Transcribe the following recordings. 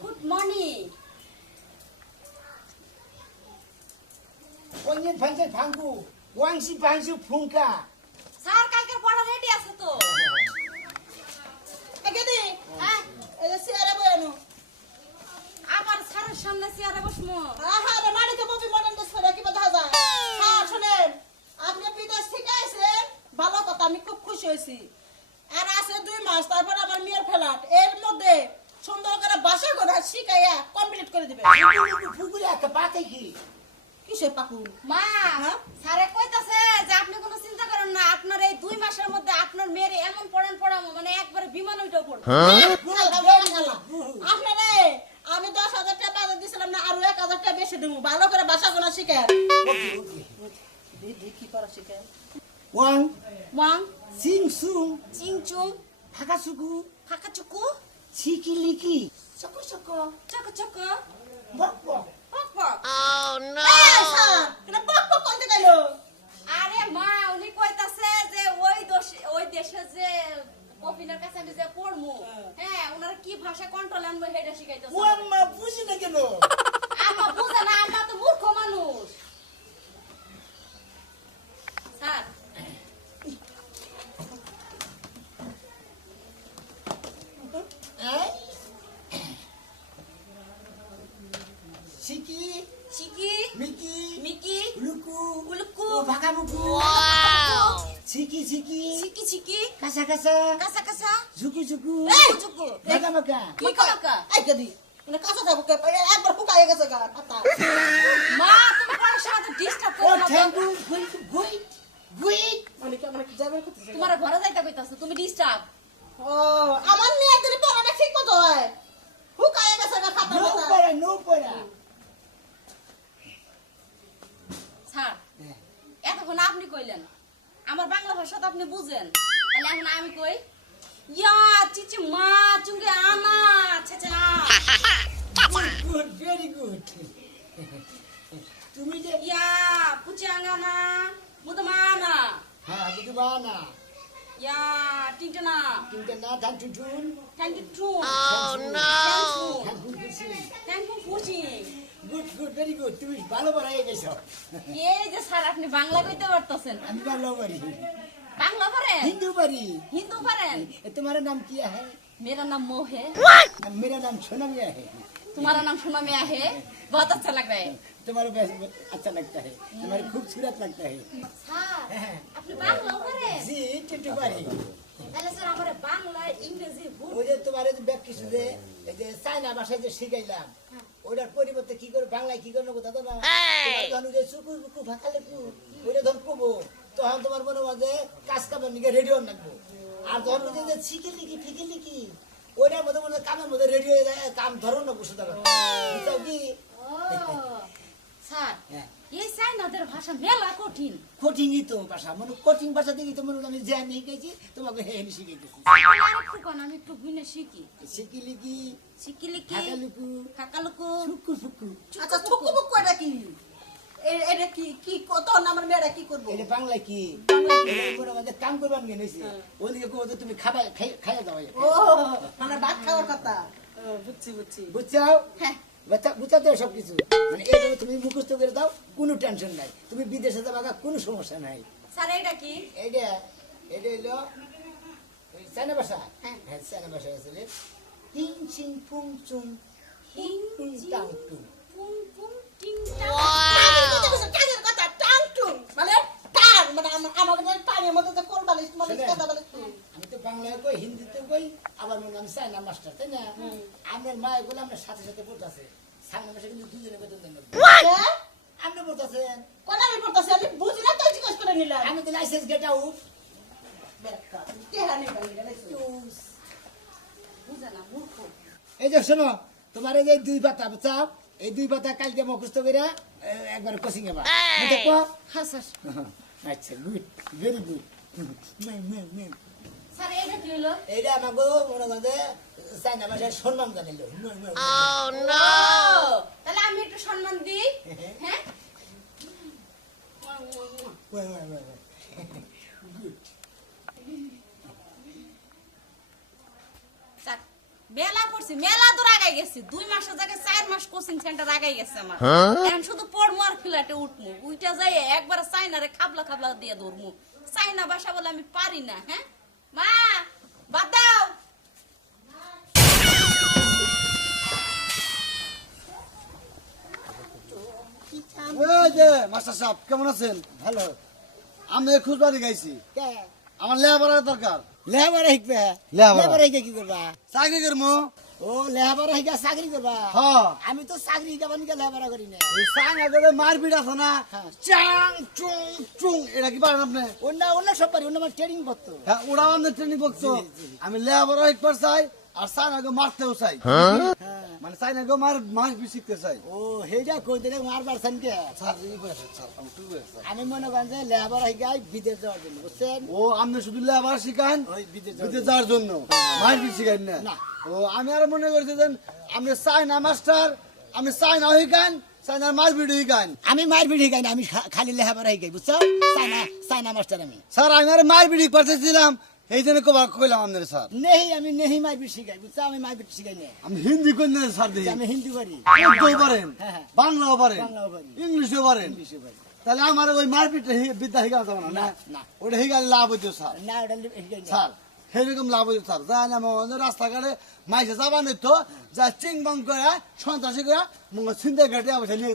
Good morning কোনদিন function ফাঙ্কু ওয়াংসি ফাংসু ফুঙ্কা স্যার কালকের রেডি আছে তো? এগেদি হ্যাঁ এই আবার স্যারের সামনে চেয়ারে বসমো। কিসের মা হ্যাঁ? স্যারে কইতাছে যে আপনি কোনো চিন্তা করেন না আপনার এই দুই মাসের মধ্যে আপনার মেয়ের এমন পড়ান পড়ামো মানে একবারে বিমান উঠেও পড়বে। আপনারে আমি দশ হাজার টাকা বাজার দিছিলাম না আরও এক হাজার টাকা বেশি দেবো। ভালো করে বাসা গোনা শিখায় কি করা শিখায় ওয়াং। ওয়াং। সিং সুং। চিংচুং ফাঁকা সুকু ফাঁকা চুকু। ছিকি লিকি। চকো চকো। চকো চকো। বক বক। Oh এই no! স্যার, এটা বক বক করতে গেলো আরে মা উনি কইতাছে যে ওই দোষ যে কপিনের কাছে যে পড়মু হ্যাঁ। ওনার কি ভাষা কন্ট্রোল আনব সেটা শিখাইতেছে ও মা বুঝি না কেন? আমা বুঝে না আমরা তো মূর্খ মানুষ। স্যার হ্যাঁ সিকি চিকি মিকি মিকি লুকু উলুকু ও ফাঁকা মুকু Wow! ছিকি ছিকি চিকি চিকি কাঁচা কাঁচা। কাঁচা কাঁচা। ঝুকু ঝুকু। চুকু চুকু মাকা মাকা কি কাকা এই মানে কাঁচা যাব কে একবার ফুকায় গেছে গা আতা মা তুমি পড়াশোনা তো ডিস্টার্ব করো না তো। ঠ্যাঙ্গু গুই গুই গুই। মানে কি মানে কি যাবে করতেছে তোমার ঘরে যাইতে কইতাছে তুমি ডিস্টার্ব ও আমার মেয়েদের পড়াটা ঠিক মতো হয়। ফুকায় গেছে গা খাতা নো পড়া নো পড়া। স্যার এতক্ষণ আপনি কইলেন আমার বাংলা ভাষা তো আপনি বুঝেন। তাহলে এখন আমি কই? ইয়া চিচি মা চুঙ্গে আনা ছেচা গুড ভেরি গুড তুমি যে ইয়া পুচি আঙ্গানা মুদমানা। হ্যাঁ বুঝতে পারা না ইয়া টিংটনা কিন্তু না ধান টুটুন thank you too Oh you পুচি গুড গুড ভেরি গুড তুমি ভালো পড়া হয়ে গেছো এই যে স্যার আপনি বাংলা কইতে পারতেছেন আমি বাংলা পারি বাংলা পারেন हिंदू परी हिंदू पारेन ये तुम्हारा नाम क्या है मेरा नाम मोह है मेरा नाम सोना मिया है तुम्हारा नाम सुना में है बहुत अच्छा लग रहा है तुम्हारा वैसे बहुत अच्छा लगता है तुम्हारी खूबसूरत लगता है স্যার আপনি বাংলা পারেন जी टिटू परी তাহলে স্যার আমার বাংলা ইংরেজি ভুল ওই যে তোমার যে ব্যাগ কিছু যে এই যে চাইনা ভাষায় যে শিখাইলাম ওটার পরিবর্তে কি করে বাংলায় কি করে নেব দাদা না! তখন যে চুকু বুকু ফাঁকা লেখু ওইটা ধর কবো তখন তোমার মনে হয় যে কাজ কামের নিকে রেডিও নাকবো আর ওই যে ছিকে লিখি ফিকে লিখি ওইটার মধ্যে মনে কামের মধ্যে রেডিও কাম ধরো না বসে থাকো কি? স্যার। হ্যাঁ। এই চাইনাদের ভাষা মেলা কঠিন। কঠিনই তো ভাষা। মানে কঠিন ভাষা থেকে তো মনে আমি জ্ঞান শিখেছি তোমাকে হ্যাঁ শিখেছি আরেকটু কোন আমি একটু গুনে শিখি। শিখি লিখি শিকিলিকি ফাঁকা লুকু কাকালুকু ফুকু ফুকু আচ্ছা থুকু বুকু এটা কি? এটা কি? কি কত আমার মেয়েরা কি করব? এটা বাংলা কি? কাম করবার নিয়ে নিয়েছি ওদিকে কো তুমি খাবা খাই- খাইয়া যাও ও মানে ভাত খাওয়ার কথা। বুঝছি বুঝছি। বুঝছাও? হ্যাঁ। বুঝাতে সব কিছু মানে এই জন্য তুমি মুখস্থ করে দাও কোনো টেনশন নাই। তুমি বিদেশে যাবা কোনো সমস্যা নাই। স্যার এটা কি? এটা এটা ওই চায়না ভাষা হ্যাঁ। হ্যাঁ চায়না ভাষা আসলে হিং চিং ফুং চুং হিং ফুং টাং টুং। পুং পুং টিং কাজের কথা বলছে, কাজের কথা টাং টুং মানে টান মানে আমার- আমাদের যে টানের মধ্যে যে কোল বালিশ মানে শোনেন। কথা বালিশ টুং। আমি তো বাংলায় কই হিন্দিতে কই আমি চায়না মাস্টার তাই না? আপনার মায়ের বলে আপনার সাথে সাথে পড়তেছে। সামনে মাসে কিন্তু দুজনে বেতন দেন হ্যাঁ? আপনি পড়তেছেন? কোন আমি পড়তাছি? আমি বুঝি না তো জিজ্ঞেস করে নিলাম। আমি তো লাইসেন্স গেট আউট না এই যে শোনো তোমার এই যে দুই পাতা চাপ এই দুই পাতা কালকে মুখস্থ করে একবার কোচিং এবার দেখো। হ্যাঁ স্যার আচ্ছা গুড ভেরি গুড এইটা আমাকে মনে করছে চাইনা ভাষায় সম্মান জানাইলো। Oh তাহলে আমি একটু সম্মান দিই। হ্যাঁ? ওই, ওই, ওই, ওই। যাক, মেলা পড়ছি মেলা তো আগাই গেছি। দুই মাসের জায়গায় চার মাস কোচিং সেন্টার আগাই গেছে আমার। এখন শুধু পড়মু আর ফ্ল্যাটে উঠমু। উইটা যাই একবার চাইনারে খাবলা খাবলা দিয়ে ধরমু। চাইনা বাসা বলে আমি পারি না হ্যাঁ? মা বাদ দাও। এই যে মাস্টার সাহেব কেমন আছেন? ভালো। আমি খুঁজবারি গাইছি। কে? আমার লেহাবার দরকার। লেহাবার শিখবে? লেহাবারা। লেহাবার কি করবা? চাকরি করব। ও লেহাবার শিখে চাকরি করবা? হ্যাঁ। আমি তো চাকরি নিকে করি না। মারপিট আছে না হ্যাঁ। চাং চুং চুং এটা কি পারেন আপনি? অন্য অন্য সব পারি অন্য আমার ট্রেনিং করতো হ্যাঁ ওরাও আমাদের ট্রেনিং করতো জি, জি। আমি লেহাবার একবার চাই আর চাইনাকে মারতেও চাই। হ্যাঁ। মানে চাইনাকে মার মারপিট শিখতে চাই। ও হেইটা কই দিলে স্যার এই বয়সে, স্যার, আমি। আমি মনে করেন যে লেহাবার শিখাই বিদেশ যাওয়ার জন্য বুঝছেন? ও আপনি শুধু লেহাবার শিখান? ওই বিদেশ যাওয়ার জন্য। জন্য? মারপিট শিখান না? না। ও আমি আর মনে করছি যে আপনি চাইনা মাস্টার আমি চাইনা শিখান চাইনার মারপিট শিখান। আমি মারপিট শিখাই না আমি খালি লেহাবার শিখাই বুঝছ? চাইনা চাইনা মাস্টার আমি। স্যার আমি আর মারপিট পাঠাচ্ছিলাম এই জন্য কবার কইলাম আপনার স্যার। নেহি আমি নেহি মারপিট শিখাই বুঝছ? আমি মারপিট শিখাই না আমি হিন্দি কই না স্যার দেখি। আমি হিন্দি পারি উর্দুও পারেন। বাংলাও পারেন বাংলাও পারি। ইংলিশও পারেন। ইংলিশে পারি। তাহলে আমার ওই মারপিট বিদ্যা শিখা যাবে না না না, না। ওটা শিখালে লাভ হইতো স্যার। না ওটা শিখাই না স্যার সেরকম লাভ হইতো স্যার। যা না রাস্তাঘাটে মাইসে যাবা নিত যা চিং বং করে সন্ত্রাসী করে চিন্তা ঘাটে নিয়ে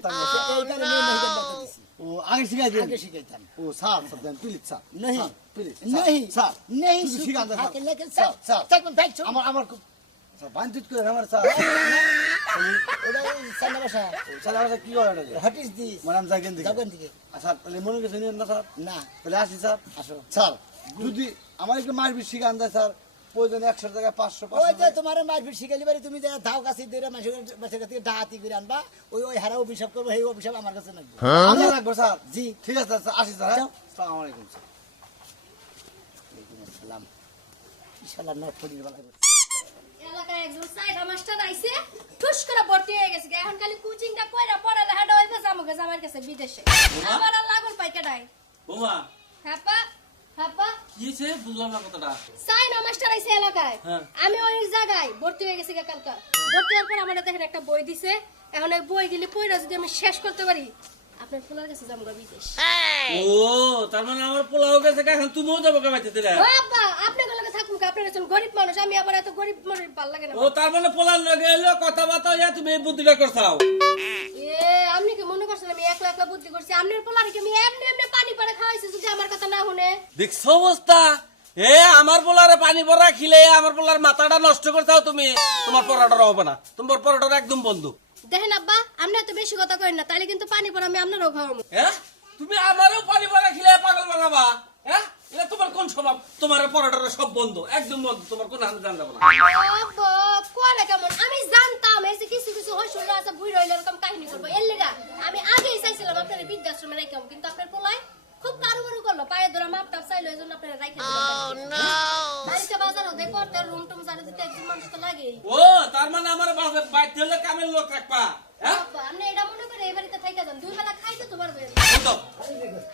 ও আগে শিখাই দিন আগে শিখাইতাম। ও sir sir then please sir. নেহি প্লিজ নেহি স্যার। নেহি শিখান হাতে স্যার। স্যার তখন ভাই আমার আমার স্যার বান্ধুত করে আমার স্যার। আমার একটু মারবি শিখান দেয় স্যার প্রয়োজন একশো টাকা পাঁচশো ওই যে তোমার মারপিট শিখাইলি বাড়ি তুমি যে ধাও কাছে দিয়ে মাসের মাসের কাছে ডাহাতি করে আনবা ওই ওই হারা অভিশাপ করব সেই অভিশাপ আমার কাছে লাগবে। আমি রাখব স্যার। জি ঠিক আছে স্যার আসি স্যার হ্যাঁ? আসসালামু আলাইকুম স্যার। সালাম ইনশাআল্লাহ নট বেলা এলাকায় একজন সাইডা মাস্টার আইছে ঠুস করে ভর্তি হয়ে গেছে এখন খালি কোচিংটা কইরা পড়ালেখাটা হইবে জামুকে জামার কাছে বিদেশে। আবার আর লাগুন পাই কেডাই বোমা? হাপা হাপা কি হয়েছে বুঝলাম না কথাটা সাইডা মাস্টার আইছে এলাকায় হ্যাঁ। আমি ওই জায়গায় ভর্তি হয়ে গেছি কালকা। ভর্তি হওয়ার পর আমার দেখেন একটা বই দিছে। এখন ওই বই গেলে পড়া যদি আমি শেষ করতে পারি আপনার ফুলার কাছে যাব বিদেশ। ও তার মানে আমার পোলাও গেছে এখন তুমিও যাব কামাইতে দিলে আব্বা আপনি গুলোকে থাকুন আপনার একজন গরিব মানুষ আমি আবার এত গরিব মানুষ ভালো লাগে না। ও তার মানে পোলার লগে এলো কথাবার্তা ইয়া তুমি এই বুদ্ধিটা করছাও। এ আপনি কি মনে করছেন আমি একলা একলা বুদ্ধি করছি? আপনার পোলারে কি আমি এমনি এমনি পানি পরে খাওয়াইছি যদি আমার কথা না শুনে? দেখছ অবস্থা? এ আমার পোলারে পানি ভরা খিলে আমার পোলার মাথাটা নষ্ট করছাও তুমি। তোমার পরোটা হবে না। তোমার পরোটা একদম বন্ধু। দেখেন আব্বা আপনি এত বেশি কথা করেন না তাহলে কিন্তু পানি পরে আমি আপনারও খাওয়াবো হ্যাঁ তুমি আমারও পানি ভরা খিলে পাগল বানাবা? হ্যাঁ এটা তোমার কোন স্বভাব? তোমার সব বন্ধ একদম বন্ধ তোমার কোন হাতে না। আব্বা কোয়ালে কেমন? আমি জানতাম এই যে কিছু কিছু হয় আছে বুড়ি রইলে এরকম কাহিনী করব। এর লেগা আমি আগেই চাইছিলাম আপনার বৃদ্ধাশ্রমে রাখাম কিন্তু আপনার পোলায় খুব কারুবারু করল। পায়ে ধরে মাপ টাপ চাইলো এই জন্য আপনারা রাখা বাড়িতে বাজার হতে করতে রুম টুম জারে দিতে একজন মানুষ তো লাগেই ও তার মানে আমার বাইতে হলে কামের লোক রাখবা হ্যাঁ? আপনি এটা মনে করে এই বাড়িতে থাইকা যান। দুই বেলা খাইতে তো পারবেন ফোন দাও।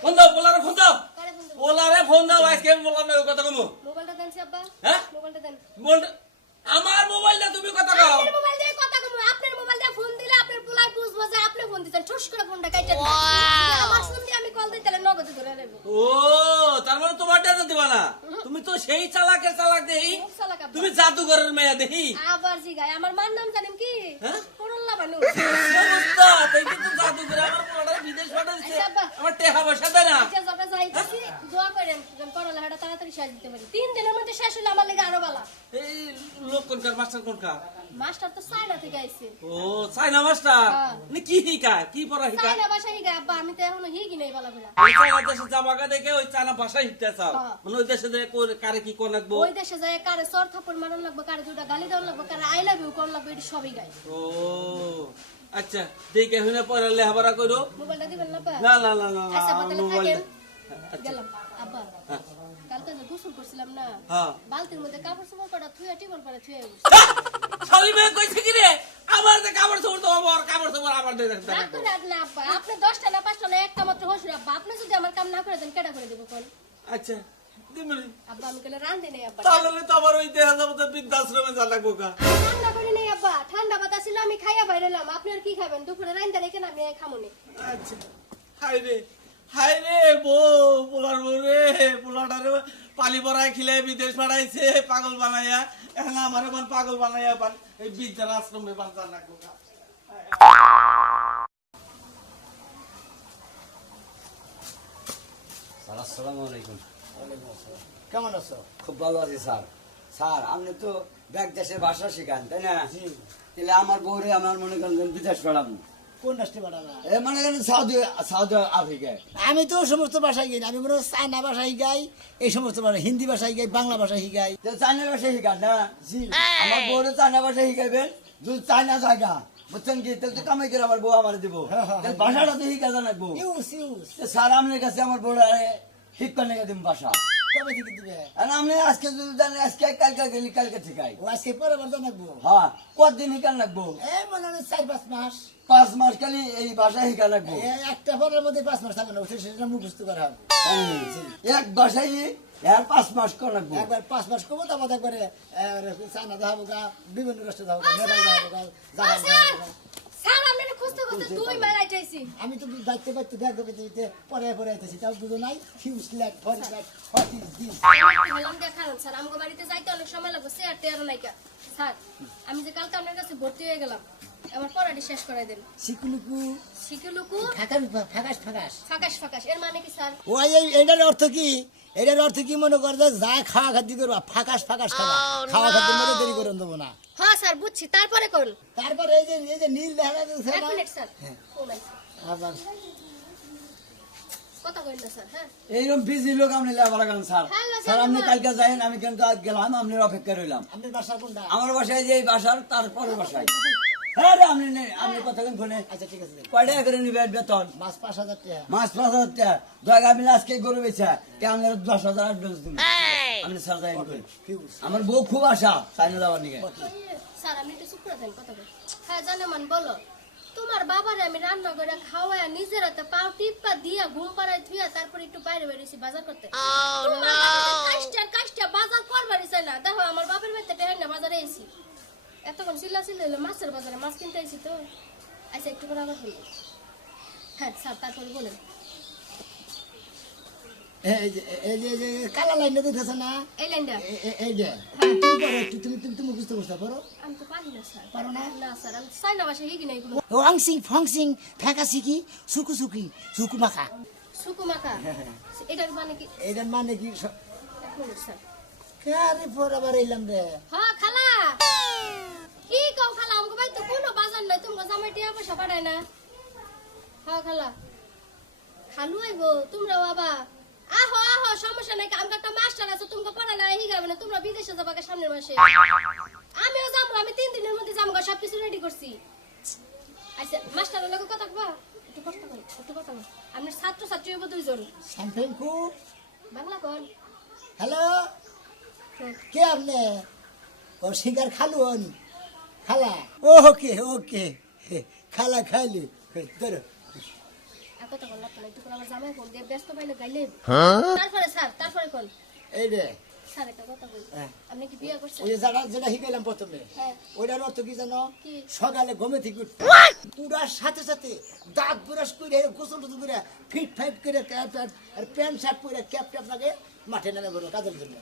ফোন দাও পোলারে ফোন দাও। কারে ফোন দেব? পোলারে ফোন দাও আজকে আমি বললাম না কথা কমু। মোবাইলটা দেন সে হ্যাঁ? মোবাইলটা দেন। বল- আমার মোবাইলটা তুমি কথা কও। আপনার মোবাইল দিয়ে কথা কমু। আপনার মোবাইল দিয়ে ফোন দিলে আপনার পোলাই বুঝব যে আপনি ফোন দিতেন। ঠুস করে ফোনটা কাইটা আমার আমি কল দিই তাহলে নগদ ধরে নেব। ও তার মানে তোমার টাকা দিবা না? তুমি তো সেই চালাকের চালাক দেহি। চালাক তুমি জাদুঘরের মেয়া দেহি। আবার জিগাই আমার মার নাম জানেন কি? হ্যাঁ? করল্লা বানু অবস্থা তাই কিন্তু জাদুঘরে আমার পোলাটা বিদেশ পাঠা দিচ্ছে আব্বা। আমার টেহা পয়সা দেয় না। আচ্ছা যবে যাইতেছি দোয়া করেন যেন পড়ালেখাটা তাড়াতাড়ি শেষ দিতে পারি। তিন দিনের মধ্যে শেষ হলে আমার লেগে আরও বালা। এই লোক কোনকার মাস্টার কোনকার? মাস্টার তো চায়না থেকে আইছে। ও চাইনা মাস্টার। নি কি শিখায়? কি পড়া শিখায়? চায়না ভাষা হিগায় আব্বা আমি তো এখনও হিগি নাই বালা করে ওই চায়না দেশে জামাকা দেখে ওই চায়না ভাষা চাও। হ্যাঁ। মানে ওই দেশে দেখে কারে কি কোন লাগবো? ওই দেশে যায় কারে সর থাপড় মারন লাগবে কারে দুটা গালি দেওয়ান লাগবে কারে আই লাভ ইউ কোন লাগবে এটা সবই গায়। ও আচ্ছা দেখে শুনে পরে লেহাবারা করো। মোবাইলটা দিবেন না না না না না না, আচ্ছা থাকেন। আচ্ছা। গেলাম আব্বা। হ্যাঁ। কালকে যে গোসল করছিলাম না হ্যাঁ। বালতির মধ্যে কাপড় চোপড় কটা থুয়া টিবল পরে থুয়ে শালি মেয়ে কইছে কি রে? আমার যে কাপড় চোপড় তো আমার কাপড় চোপড় আমার দিয়ে রাগ করে আর না আব্বা। আপনি দশটা না পাঁচটা না একটা মাত্র হসুর আব্বা। আপনি যদি আমার কাম না করে দেন কেডা করে দেবো কোন? আচ্ছা। আব্বা আমি কেন রান্ধে নেই আব্বা। তাহলে তো আবার ওই দেখা যাব তো বৃদ্ধাশ্রমে যা লাগবো কা রান্না করি নেই আব্বা। ঠান্ডা বাতাস ছিল আমি খাইয়া বাইরে আপনি আর কি খাবেন? দুপুরে রান্দা রেখে আমি খামো নি। আচ্ছা। হাই রে হাই রে বউ পোলার বউ রে পোলাটারে পালি পড়ায় খিলে বিদেশ পাঠাইছে পাগল বানাইয়া। এখন আমার এখন পাগল বানাইয়া পান এই বিদ্যার আশ্রমে বাঁচা লাগবো কা আসসালামু আলাইকুম। কেমন আছো? খুব ভালো আছি স্যার। স্যার আপনি তো ব্যাগ দেশের ভাষা শেখান তাই না? তাহলে আমার বউরে আমার মনে করেন বিদেশ পড়াম। কোন রাষ্ট্রে পাঠালা এ মনে করেন সাউদি সাউদি আফ্রিকায় আমি তো সমস্ত ভাষায় গাই আমি মনে হয় চায়না ভাষায় গাই এই সমস্ত ভাষা হিন্দি ভাষায় গাই বাংলা ভাষায় তো চাইনা ভাষা শিখান না? জি। আমার বউরে চাইনা ভাষা শিখাইবেন যদি জায়গা বুঝছেন কি? তাহলে তো কামাই করে আমার বউ আমার দিব। ভাষাটা তো শিখা জানাব স্যার আপনার কাছে আমার বউরা নিয়ে দিন ভাষা কবে থেকে দিবে? আর আপনি আজকে যদি জানেন আজকে কালকে গেলি কালকে ও আজকে পরে বার জানাব? হ্যাঁ কতদিন লাগবো? এই মনে হয় চার পাঁচ মাস। পাঁচ মাস খালি এই ভাষা শিখা লাগবো। একটা পরের মধ্যে পাঁচ মাস থাকবে না সেটা মুখস্থ করা হবে। এক ভাষাই এর পাঁচ মাস কর লাগবো। একবার পাঁচ মাস করব তারপর একবারে গা বিভিন্ন রাষ্ট্রে দেখাবো গা নেপাল দেখাবো গা জাপান দেখাবো গা। স্যার আপনি খুঁজতে খুঁজতে দুই মাইল আইতেছি আমি তো দায়িত্ব পাইতে ব্যাগ দিতে পরে পরে আইতেছি। তাও বুঝো নাই? হিউজ ল্যাক ফরি ল্যাক হোয়াট ইজ দিস হলাম দেখান স্যার আমগো বাড়িতে যাইতে অনেক সময় লাগবে চেয়ার টেয়ার নাইকা স্যার আমি যে কালকে আপনার কাছে ভর্তি হয়ে গেলাম আমার পড়াটি শেষ করাই দেন। সিকুলুকু শিকুলুকু? ফাঁকাস ফাঁকাস ফাঁকাস ফাঁকাস ফাঁকাস এর মানে কি স্যার? ও এই এটার অর্থ কি? এটার অর্থ কি মনে কর যে যা খাওয়া খাদ্য করবা ফাঁকাস ফাঁকাস খাওয়া খাওয়া খাদ্যের মধ্যে দেরি করে দেবো না। হ্যাঁ স্যার বুঝছি। তারপরে কোন তারপরে এই যে এই যে নীল দেখা যাচ্ছে এক মিনিট স্যার। আবার স্যার হ্যাঁ। এইরকম বিজি লোক আপনি লেবার গেলেন স্যার। স্যার আপনি স্যার। কালকে যাইন আমি কিন্তু আজ গেলাম আপনার অপেক্ষা রইলাম আমার বাসায় যে এই বাসার তারপরের বাসায়। হ্যাঁ আচ্ছা আমার বউ খুব আশা চাইনা যাওয়ার নিকে। স্যার আপনি একটু চুপ করে থাকেন কথা হ্যাঁ জানে বলো। তোমার বাবারে আমি রান্না করে খাওয়ায় নিজের হাতে পাও টিপকা দিয়া ঘুম পাড়ায় থুইয়া তারপর একটু বাইরে বেরিয়েছি বাজার করতে। তোমার বাবা কাজটা কাজটা বাজার করবারই চাই না। দেখো আমার বাপের বাড়িতে না বাজারে এসি এতক্ষণ চিল্লা চিল্লা হলো মাছের বাজারে মাছ কিনতে আইছি তো। আচ্ছা একটু করে আবার বলব হ্যাঁ স্যার তারপরে বলেন। এই যে এই যে কালা না? এই লাইনটা। এ- এ- এই যে। তুমি তুমি তুমি তুমি বুঝতে বুঝতে পারো? আমি তো পারি না স্যার। পারো না? না স্যার আমি চাই না বাসা হিগি না এগুলো ফংসিং সিকি সুকু সুকি সুকু মাখা। সুকু মাখা? এটার মানে কি? এটার মানে কি? স্যার? কারে পর আবার এলাম রে? হ্যাঁ খালা কোনো বাজার নাই তুমি জামাই টিয়া পয়সা পাঠায় না। হ্যাঁ খালা। খালু আইবো তোমরা বাবা আহো আহো সমস্যা নাই আমগো একটা মাস্টার আছে তুমি পড়ালে আহি যাবে না তোমরা বিদেশে যাবা সামনের মাসে। আমিও যাব আমি তিন দিনের মধ্যে যাব সব কিছু রেডি করছি। আচ্ছা মাস্টারের লোক কথা কবা। একটু কথা কই একটু কথা কই আপনার ছাত্র ছাত্রী হইব দুইজন। শ্যাম্পেনকু বাংলা কোন। হ্যালো। কে আপনি? ও শিকার খালুন খালা। ওকে ওকে। খালা খাইলি। ধরো? সকালে ঘুমে থেকে সাথে সাথে দাঁত ব্রাশ করে গোসল টোসল করে ফিট ফাইট করে ট্যাপ আর প্যান্ট শার্ট পরে ক্যাপ ট্যাপ লাগে মাঠে নেমে বলো কাজের জন্য।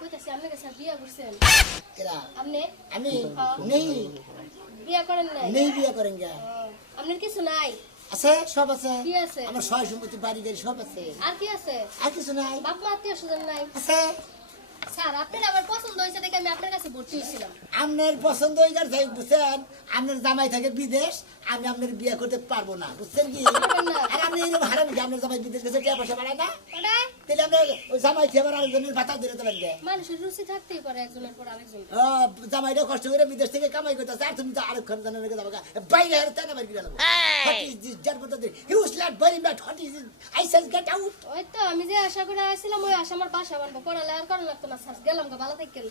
কইতাছি আপনি স্যার বিয়ে করছেন আপনি? আমি? হ্যাঁ। নেই। বিয়ে করেন নাই? নেই বিয়ে করেন গা। আপনার কিছু নাই? আছে? সব আছে? কি আছে? আমার সয় সম্পত্তি বাড়ি গাড়ি সব আছে। আর কি আছে? আর কিছু নাই। বাপ মা আত্মীয় স্বজন নাই? আছে? স্যার আপনার আমার পছন্দ হয়েছে দেখে আমি আপনার কাছে ভর্তি হয়েছিলাম। আপনার পছন্দ হয়ে গেছে বুঝছেন। আপনার জামাই থাকে বিদেশ আমি আপনার বিয়ে করতে পারব না বুঝছেন কি? আর আপনি এরকম হারামি কি আপনার জামাই বিদেশ গেছে টাকা পয়সা বাড়ায় না? তাহলে আমরা ওই জামাই খেয়ে আবার আরেকজনের ভাতা দিয়ে দেবেন মানুষের রুচি থাকতেই পারে একজনের পর আরেকজন। জামাইটা কষ্ট করে বিদেশ থেকে কামাই করতেছে আর তুমি তো আরেকক্ষণ জানা রেখে যাব বাইরে আর তাই না বাইরে গেলাম হোয়াট ইজ দিস কথা huge ল্যাট very bad what is I sell get out ওই তো আমি যে আশা করে আসছিলাম ওই আশা আমার বাসা বানবো। পড়ালে আর করা লাগতো না স্যার। গেলাম গা ভালো থাকেন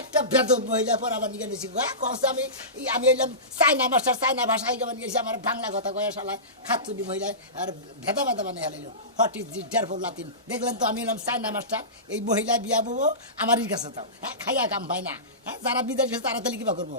একটা বেদব মহিলা পড়াবার নিয়ে নিয়েছি গা কমসে আমি এই আমি এলাম চাইনা মাস্টার চাইনা ভাষা শিখাবার নিয়েছি আমার বাংলা কথা কয়ে শালায়, খাতুনি মহিলা, আর ভেদা ভেদা মানে হেলাইল। হট ইজ দিস ডার ফর লাতিন দেখলেন তো আমি এলাম চাইনা মাস্টার, এই মহিলা বিয়া বউ, আমারই কাছে তাও হ্যাঁ খাইয়া কাম পাই না। হ্যাঁ যারা বিদেশ গেছে তারা তাহলে কিবা করব?